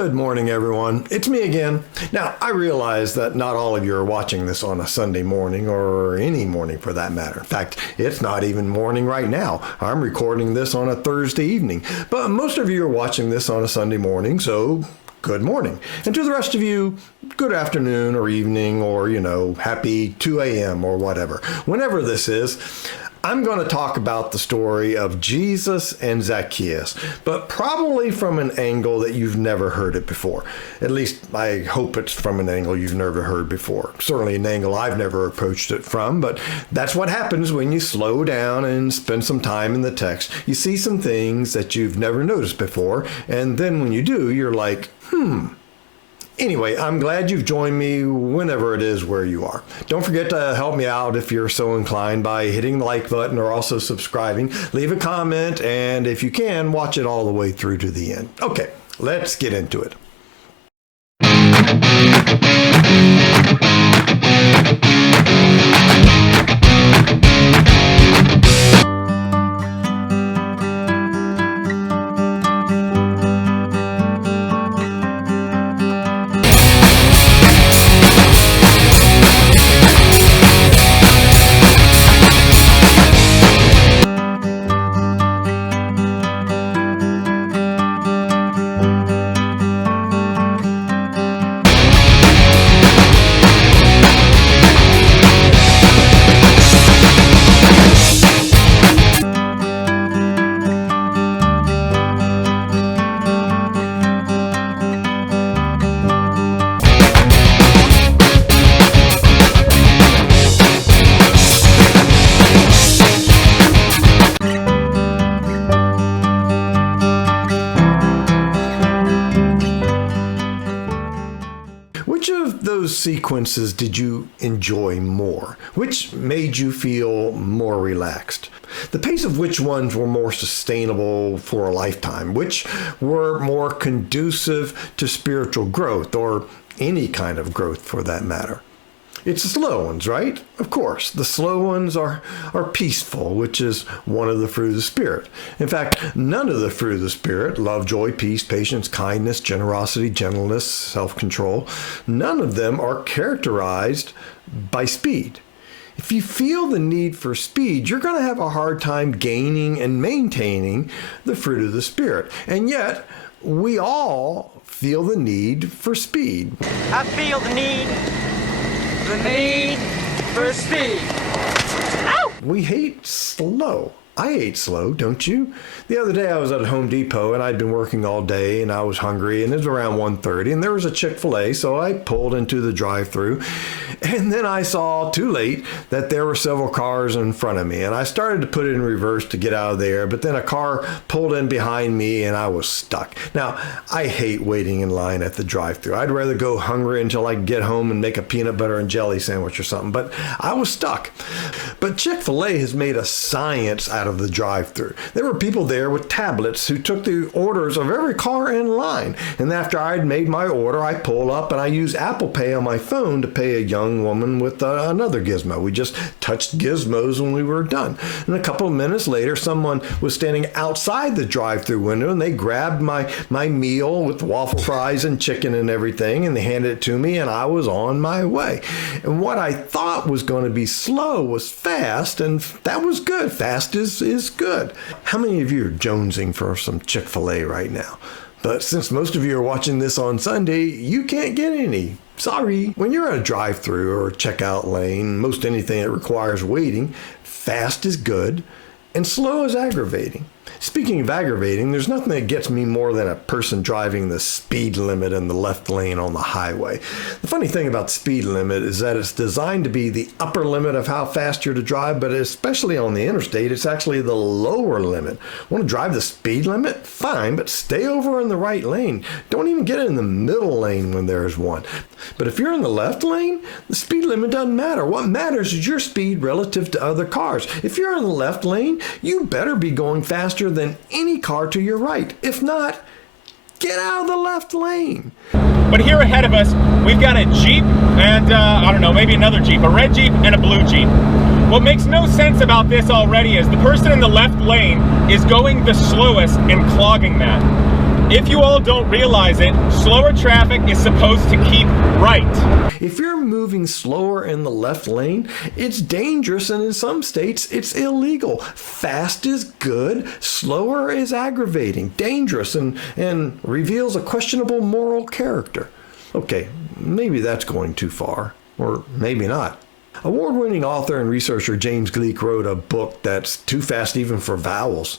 Good morning, everyone. It's me again. Now, I realize that not all of you are watching this on a Sunday morning or any morning for that matter. In fact, it's not even morning right now. I'm recording this on a Thursday evening. But most of you are watching this on a Sunday morning, so good morning. And to the rest of you, good afternoon or evening or, happy 2 a.m. or whatever. Whenever this is, I'm going to talk about the story of Jesus and Zaccaeus, but probably from an angle that you've never heard it before. At least I hope it's from an angle you've never heard before. Certainly an angle I've never approached it from, but that's what happens when you slow down and spend some time in the text. You see some things that you've never noticed before, and then when you do, you're like, Anyway, I'm glad you've joined me whenever it is where you are. Don't forget to help me out if you're so inclined by hitting the like button or also subscribing. Leave a comment, and if you can, watch it all the way through to the end. Okay, let's get into it. Sequences did you enjoy more? Which made you feel more relaxed? The pace of which ones were more sustainable for a lifetime? Which were more conducive to spiritual growth, or any kind of growth for that matter? It's the slow ones, right? Of course, the slow ones are peaceful, which is one of the fruit of the Spirit. In fact, none of the fruit of the Spirit, love, joy, peace, patience, kindness, generosity, gentleness, self-control, none of them are characterized by speed. If you feel the need for speed, you're going to have a hard time gaining and maintaining the fruit of the Spirit. And yet, we all feel the need for speed. I feel the need for speed. Ow! We hate slow. I hate slow, don't you? The other day I was at Home Depot and I'd been working all day and I was hungry, and it was around 1:30 and there was a Chick-Fil-A, so I pulled into the drive-through, and then I saw too late that there were several cars in front of me, and I started to put it in reverse to get out of there, but then a car pulled in behind me and I was stuck. Now, I hate waiting in line at the drive-through. I'd rather go hungry until I get home and make a peanut butter and jelly sandwich or something, but I was stuck. But Chick-fil-A has made a science out of the drive-through. There were people there with tablets who took the orders of every car in line, and after I'd made my order, I pull up and I use Apple Pay on my phone to pay a young woman with another gizmo. We just touched gizmos when we were done. And a couple of minutes later, someone was standing outside the drive-through window, and they grabbed my meal with waffle fries and chicken and everything, and they handed it to me, and I was on my way. And what I thought was going to be slow was fast, and that was good. Fast is good. How many of you are jonesing for some Chick-fil-A right now? But since most of you are watching this on Sunday, you can't get any. Sorry. When you're at a drive-through or a checkout lane, most anything that requires waiting, fast is good and slow is aggravating. Speaking of aggravating, there's nothing that gets me more than a person driving the speed limit in the left lane on the highway. The funny thing about the speed limit is that it's designed to be the upper limit of how fast you're to drive, but especially on the interstate, it's actually the lower limit. Want to drive the speed limit? Fine, but stay over in the right lane. Don't even get in the middle lane when there's one. But if you're in the left lane, the speed limit doesn't matter. What matters is your speed relative to other cars. If you're in the left lane, you better be going faster than any car to your right. If not, get out of the left lane. But here ahead of us, we've got a Jeep and, I don't know, maybe another Jeep, a red Jeep and a blue Jeep. What makes no sense about this already is the person in the left lane is going the slowest and clogging that. If you all don't realize it, slower traffic is supposed to keep right. If you're moving slower in the left lane, it's dangerous, and in some states, it's illegal. Fast is good, slower is aggravating, dangerous, and reveals a questionable moral character. Okay, maybe that's going too far, or maybe not. Award-winning author and researcher James Gleick wrote a book that's too fast even for vowels.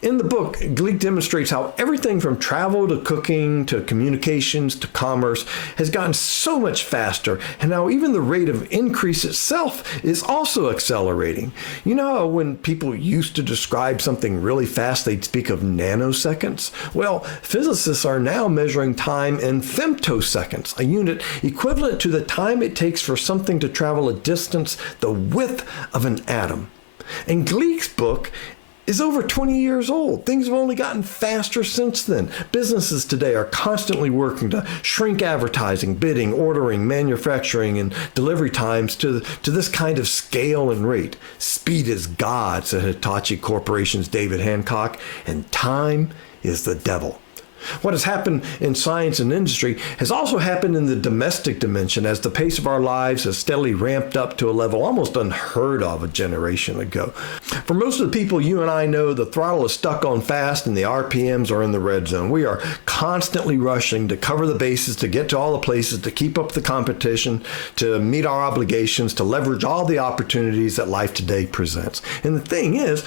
In the book, Gleick demonstrates how everything from travel to cooking to communications to commerce has gotten so much faster, and how even the rate of increase itself is also accelerating. You know how when people used to describe something really fast, they'd speak of nanoseconds? Well, physicists are now measuring time in femtoseconds, a unit equivalent to the time it takes for something to travel a distance the width of an atom. And Gleick's book is over 20 years old. Things have only gotten faster since then. Businesses today are constantly working to shrink advertising, bidding, ordering, manufacturing, and delivery times to this kind of scale and rate. Speed is God, said Hitachi Corporation's David Hancock, and time is the devil. What has happened in science and industry has also happened in the domestic dimension, as the pace of our lives has steadily ramped up to a level almost unheard of a generation ago. For most of the people you and I know, the throttle is stuck on fast and the RPMs are in the red zone. We are constantly rushing to cover the bases, to get to all the places, to keep up the competition, to meet our obligations, to leverage all the opportunities that life today presents. And the thing is,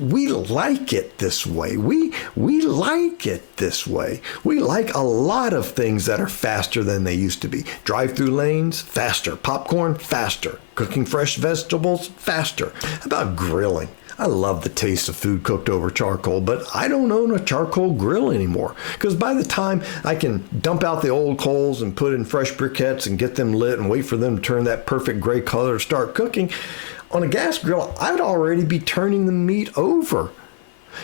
we like it this way. We like it this way. We like a lot of things that are faster than they used to be. Drive-through lanes, faster. Popcorn, faster. Cooking fresh vegetables, faster. How about grilling? I love the taste of food cooked over charcoal, but I don't own a charcoal grill anymore, because by the time I can dump out the old coals and put in fresh briquettes and get them lit and wait for them to turn that perfect gray color to start cooking, on a gas grill, I'd already be turning the meat over.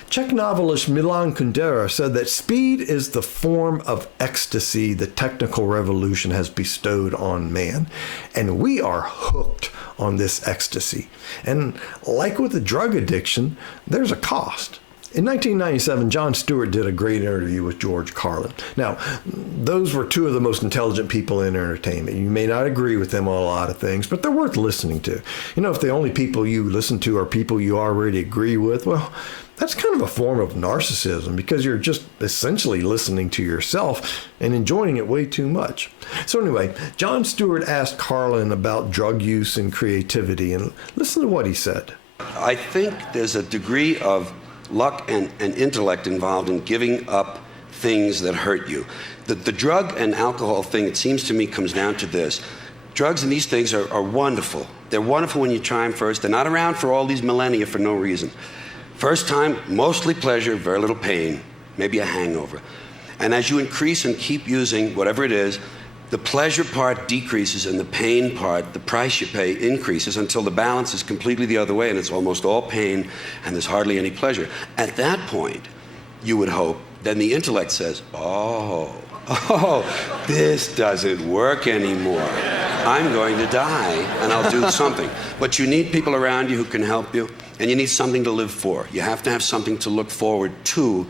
Czech novelist Milan Kundera said that speed is the form of ecstasy the technical revolution has bestowed on man, and we are hooked on this ecstasy. And like with the drug addiction, there's a cost. In 1997, Jon Stewart did a great interview with George Carlin. Now, those were two of the most intelligent people in entertainment. You may not agree with them on a lot of things, but they're worth listening to. You know, if the only people you listen to are people you already agree with, well, that's kind of a form of narcissism, because you're just essentially listening to yourself and enjoying it way too much. So anyway, Jon Stewart asked Carlin about drug use and creativity, and listen to what he said. I think there's a degree of luck and intellect involved in giving up things that hurt you. The drug and alcohol thing, it seems to me, comes down to this. Drugs and these things are wonderful. They're wonderful when you try them first. They're not around for all these millennia for no reason. First time, mostly pleasure, very little pain, maybe a hangover. And as you increase and keep using whatever it is, the pleasure part decreases and the pain part, the price you pay, increases until the balance is completely the other way, and it's almost all pain and there's hardly any pleasure. At that point, you would hope, then the intellect says, oh, this doesn't work anymore. I'm going to die and I'll do something. But you need people around you who can help you, and you need something to live for. You have to have something to look forward to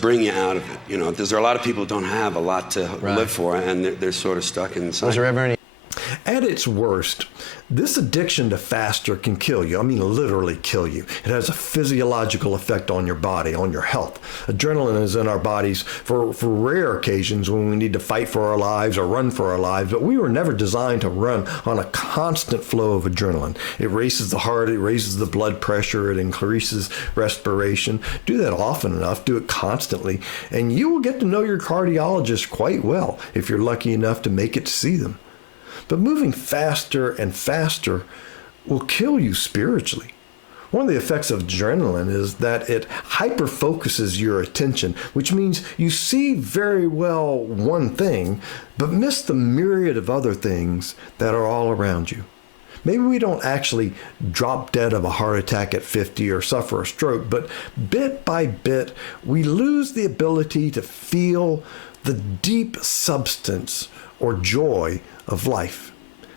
bring you out of it. You know, there are a lot of people who don't have a lot to live for, and they're sort of stuck inside. Was there ever any? At its worst, this addiction to faster can kill you. I mean, literally kill you. It has a physiological effect on your body, on your health. Adrenaline is in our bodies for rare occasions when we need to fight for our lives or run for our lives, but we were never designed to run on a constant flow of adrenaline. It races the heart, it raises the blood pressure, it increases respiration. Do that often enough, do it constantly, and you will get to know your cardiologist quite well if you're lucky enough to make it to see them. But moving faster and faster will kill you spiritually. One of the effects of adrenaline is that it hyper-focuses your attention, which means you see very well one thing, but miss the myriad of other things that are all around you. Maybe we don't actually drop dead of a heart attack at 50 or suffer a stroke, but bit by bit, we lose the ability to feel the deep substance or joy of life.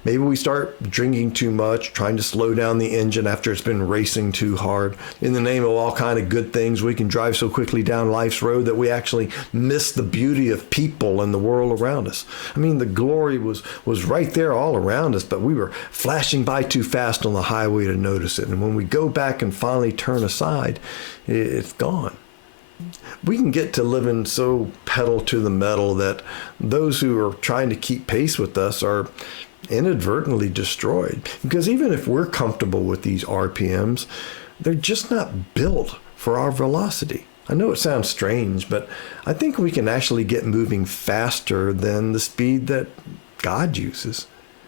Maybe we start drinking too much, trying to slow down the engine after it's been racing too hard. In the name of all kind of good things, we can drive so quickly down life's road that we actually miss the beauty of people and the world around us. I mean, the glory was right there all around us, but we were flashing by too fast on the highway to notice it. And when we go back and finally turn aside, it's gone. We can get to living so pedal to the metal that those who are trying to keep pace with us are inadvertently destroyed. Because even if we're comfortable with these RPMs, they're just not built for our velocity. I know it sounds strange, but I think we can actually get moving faster than the speed that God uses.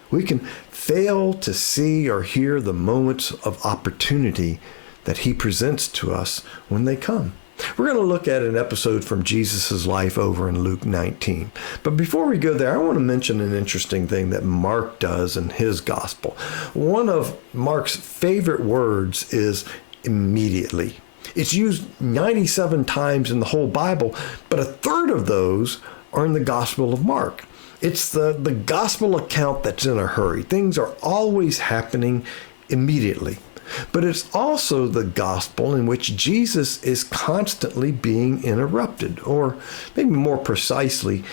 We can fail to see or hear the moments of opportunity that he presents to us when they come. We're going to look at an episode from Jesus' life over in Luke 19. But before we go there, I want to mention an interesting thing that Mark does in his gospel. One of Mark's favorite words is immediately. It's used 97 times in the whole Bible, but a third of those are in the Gospel of Mark. It's the gospel account that's in a hurry. Things are always happening immediately. But it's also the gospel in which Jesus is constantly being interrupted, or maybe more precisely,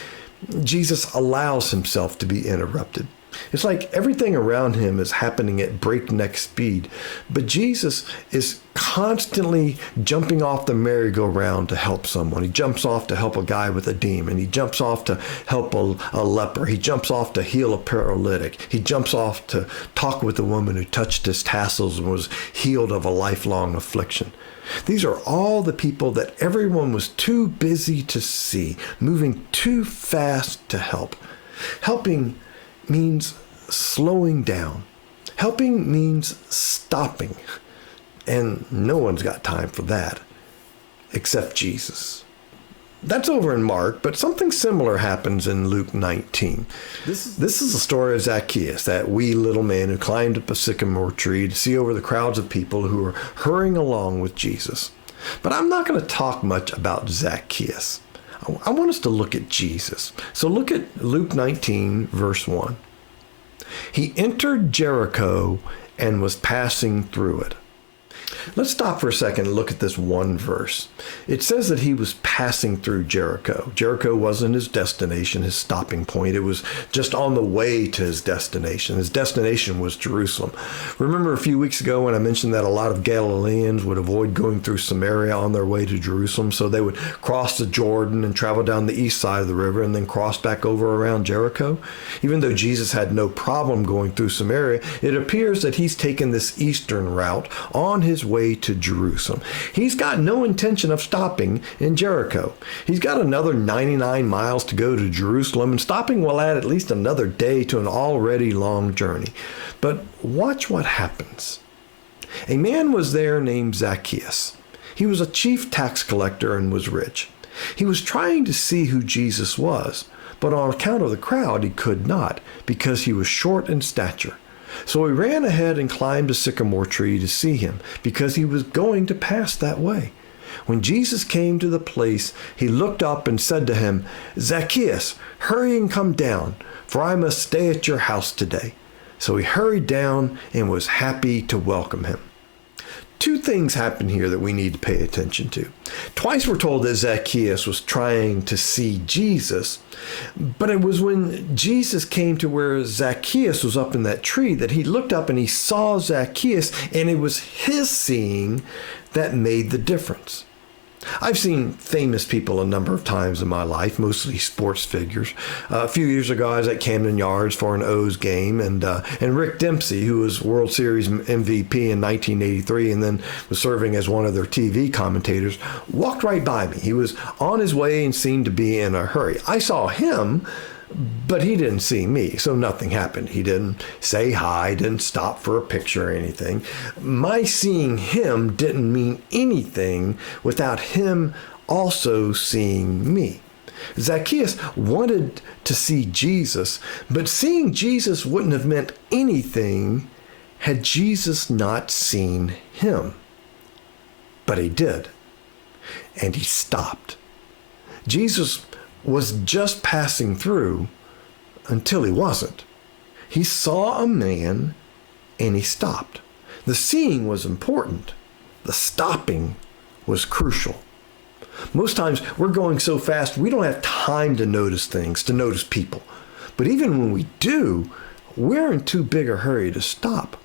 Jesus allows himself to be interrupted. It's like everything around him is happening at breakneck speed, but Jesus is constantly jumping off the merry-go-round to help someone. He jumps off to help a guy with a demon. He jumps off to help a leper. He jumps off to heal a paralytic. He jumps off to talk with a woman who touched his tassels and was healed of a lifelong affliction. These are all the people that everyone was too busy to see, moving too fast to help. Helping means slowing down. Helping means stopping. And no one's got time for that, except Jesus. That's over in Mark, but something similar happens in Luke 19. This is the story of Zaccaeus, that wee little man who climbed up a sycamore tree to see over the crowds of people who were hurrying along with Jesus. But I'm not going to talk much about Zaccaeus. I want us to look at Jesus. So look at Luke 19, verse 1. He entered Jericho and was passing through it. Let's stop for a second and look at this one verse. It says that he was passing through Jericho. Jericho wasn't his destination, his stopping point. It was just on the way to his destination. His destination was Jerusalem. Remember a few weeks ago when I mentioned that a lot of Galileans would avoid going through Samaria on their way to Jerusalem, so they would cross the Jordan and travel down the east side of the river and then cross back over around Jericho? Even though Jesus had no problem going through Samaria, it appears that he's taken this eastern route on his way to Jerusalem. He's got no intention of stopping in Jericho. He's got another 99 miles to go to Jerusalem, and stopping will add at least another day to an already long journey. But watch what happens. A man was there named Zaccaeus. He was a chief tax collector and was rich. He was trying to see who Jesus was, but on account of the crowd he could not, because he was short in stature. So he ran ahead and climbed a sycamore tree to see him, because he was going to pass that way. When Jesus came to the place, he looked up and said to him, "Zaccaeus, hurry and come down, for I must stay at your house today." So he hurried down and was happy to welcome him. Two things happen here that we need to pay attention to. Twice we're told that Zaccaeus was trying to see Jesus, but it was when Jesus came to where Zaccaeus was up in that tree that he looked up and he saw Zaccaeus, and it was his seeing that made the difference. I've seen famous people a number of times in my life, mostly sports figures. A few years ago, I was at Camden Yards for an O's game, and Rick Dempsey, who was World Series MVP in 1983 and then was serving as one of their TV commentators, walked right by me. He was on his way and seemed to be in a hurry. I saw him, but he didn't see me, so nothing happened. He didn't say hi, didn't stop for a picture or anything. My seeing him didn't mean anything without him also seeing me. Zaccaeus wanted to see Jesus, but seeing Jesus wouldn't have meant anything had Jesus not seen him. But he did, and he stopped. Jesus was just passing through until he wasn't. He saw a man and he stopped. The seeing was important. The stopping was crucial. Most times we're going so fast we don't have time to notice things, to notice people. But even when we do, we're in too big a hurry to stop.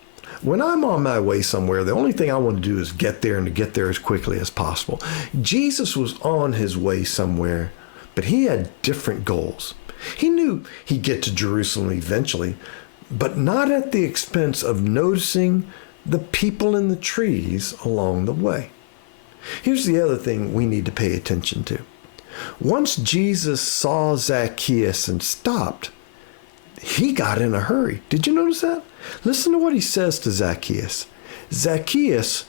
When I'm on my way somewhere, the only thing I want to do is get there and to get there as quickly as possible. Jesus was on his way somewhere, but he had different goals. He knew he'd get to Jerusalem eventually, but not at the expense of noticing the people in the trees along the way. Here's the other thing we need to pay attention to. Once Jesus saw Zaccaeus and stopped, he got in a hurry. Did you notice that? Listen to what he says to Zaccaeus. Zaccaeus,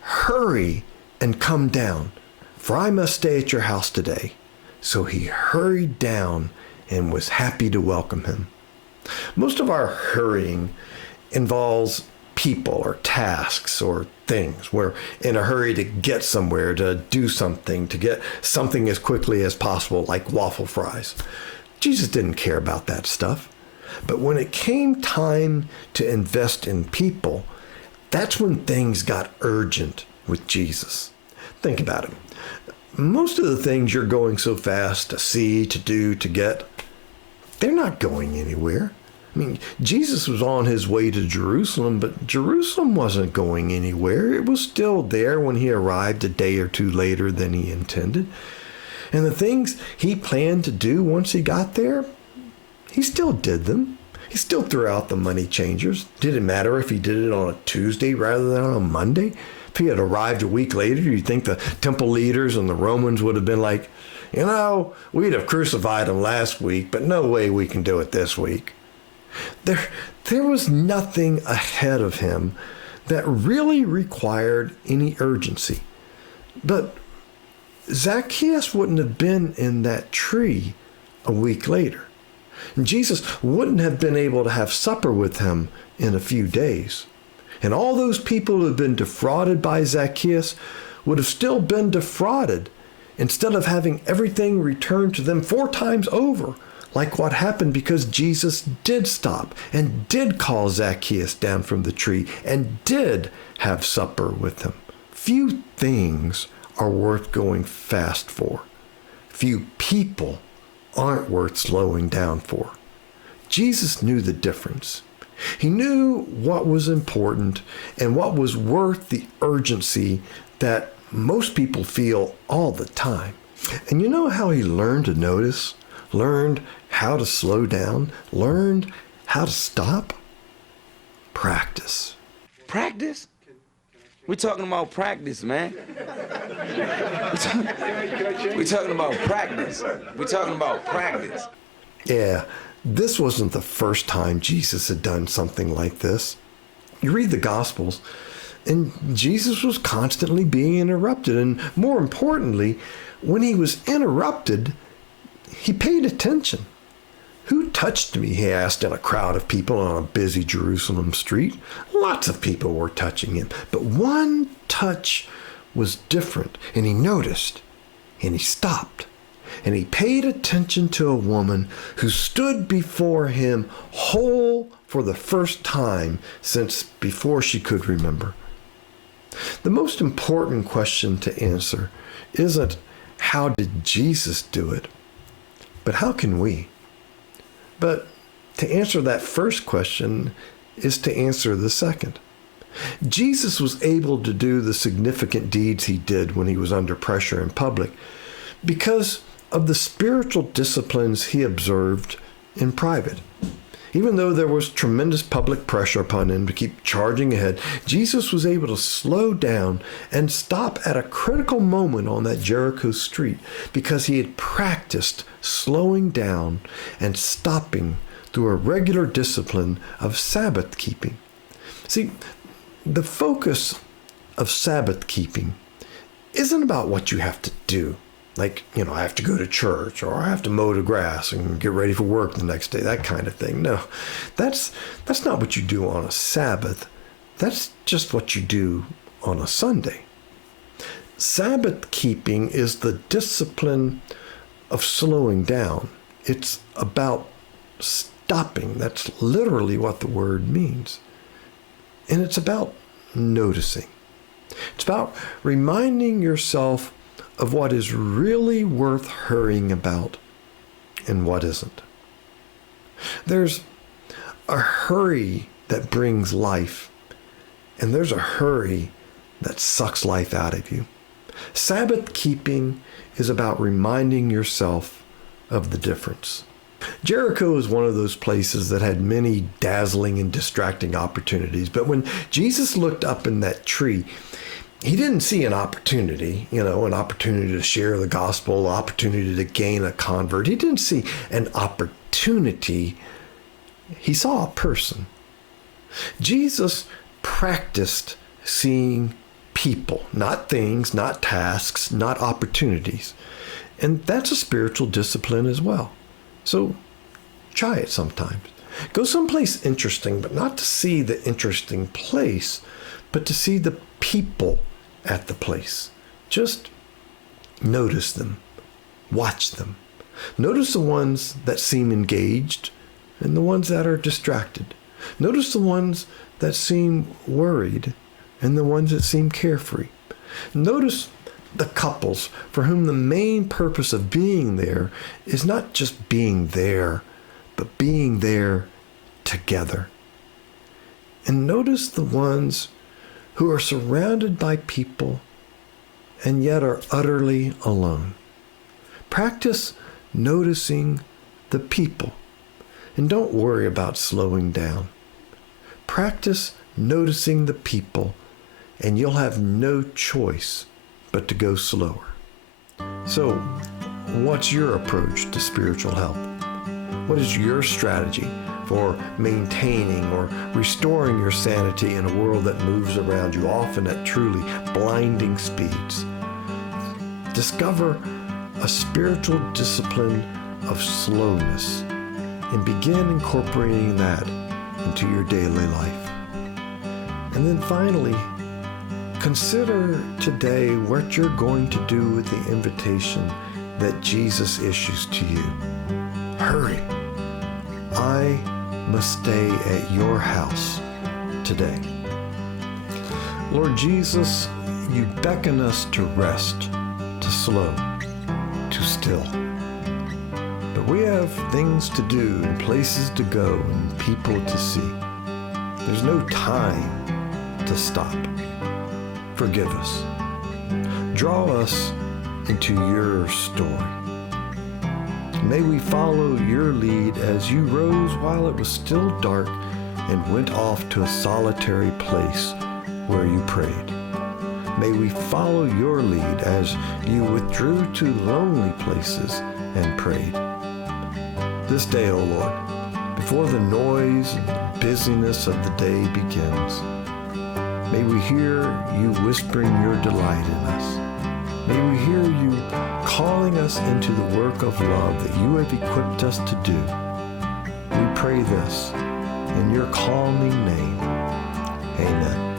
hurry and come down, for I must stay at your house today. So he hurried down and was happy to welcome him. Most of our hurrying involves people or tasks or things. We're in a hurry to get somewhere, to do something, to get something as quickly as possible, like waffle fries. Jesus didn't care about that stuff. But when it came time to invest in people, that's when things got urgent with Jesus. Think about it. Most of the things you're going so fast to see, to do, to get, they're not going anywhere. I mean, Jesus was on his way to Jerusalem, but Jerusalem wasn't going anywhere. It was still there when he arrived a day or two later than he intended. And the things he planned to do once he got there, he still did them. He still threw out the money changers. Didn't matter if he did it on a Tuesday rather than on a Monday. If he had arrived a week later, do you think the temple leaders and the Romans would have been like, we'd have crucified him last week, but no way we can do it this week. There was nothing ahead of him that really required any urgency. But Zaccaeus wouldn't have been in that tree a week later. And Jesus wouldn't have been able to have supper with him in a few days. And all those people who had been defrauded by Zaccaeus would have still been defrauded instead of having everything returned to them 4 times over, like what happened because Jesus did stop and did call Zaccaeus down from the tree and did have supper with him. Few things are worth going fast for. Few people aren't worth slowing down for. Jesus knew the difference. He knew what was important and what was worth the urgency that most people feel all the time. And you know how he learned to notice, learned how to slow down, learned how to stop? Practice. Practice? We're talking about practice, man. We're talking about practice. We're talking about practice. Yeah, this wasn't the first time Jesus had done something like this. You read the Gospels, and Jesus was constantly being interrupted. And more importantly, when he was interrupted, he paid attention. Who touched me? He asked in a crowd of people on a busy Jerusalem street. Lots of people were touching him, but one touch was different, and he noticed, and he stopped, and he paid attention to a woman who stood before him whole for the first time since before she could remember. The most important question to answer isn't how did Jesus do it, but how can we? But to answer that first question is to answer the second. Jesus was able to do the significant deeds he did when he was under pressure in public because of the spiritual disciplines he observed in private. Even though there was tremendous public pressure upon him to keep charging ahead, Jesus was able to slow down and stop at a critical moment on that Jericho street because he had practiced slowing down and stopping through a regular discipline of Sabbath keeping. See, the focus of Sabbath keeping isn't about what you have to do. Like, I have to go to church, or I have to mow the grass and get ready for work the next day, that kind of thing. No, that's not what you do on a Sabbath. That's just what you do on a Sunday. Sabbath keeping is the discipline of slowing down. It's about stopping. That's literally what the word means. And it's about noticing. It's about reminding yourself of what is really worth hurrying about and what isn't. There's a hurry that brings life, and there's a hurry that sucks life out of you. Sabbath keeping is about reminding yourself of the difference. Jericho is one of those places that had many dazzling and distracting opportunities, but when Jesus looked up in that tree, he didn't see an opportunity, an opportunity to share the gospel, an opportunity to gain a convert. He didn't see an opportunity. He saw a person. Jesus practiced seeing people, not things, not tasks, not opportunities. And that's a spiritual discipline as well. So try it sometimes. Go someplace interesting, but not to see the interesting place, but to see the people at the place. Just notice them. Watch them. Notice the ones that seem engaged and the ones that are distracted. Notice the ones that seem worried and the ones that seem carefree. Notice the couples for whom the main purpose of being there is not just being there, but being there together. And notice the ones who are surrounded by people and yet are utterly alone. Practice noticing the people and don't worry about slowing down. Practice noticing the people and you'll have no choice but to go slower. So, what's your approach to spiritual health? What is your strategy for maintaining or restoring your sanity in a world that moves around you, often at truly blinding speeds? Discover a spiritual discipline of slowness and begin incorporating that into your daily life. And then finally, consider today what you're going to do with the invitation that Jesus issues to you. Hurry. I must stay at your house today. Lord Jesus, you beckon us to rest, to slow, to still. But we have things to do and places to go and people to see. There's no time to stop. Forgive us. Draw us into your story. May we follow your lead as you rose while it was still dark and went off to a solitary place where you prayed. May we follow your lead as you withdrew to lonely places and prayed. This day, O Lord, before the noise and busyness of the day begins, may we hear you whispering your delight in us. May we hear you calling us into the work of love that you have equipped us to do. We pray this in your calming name. Amen.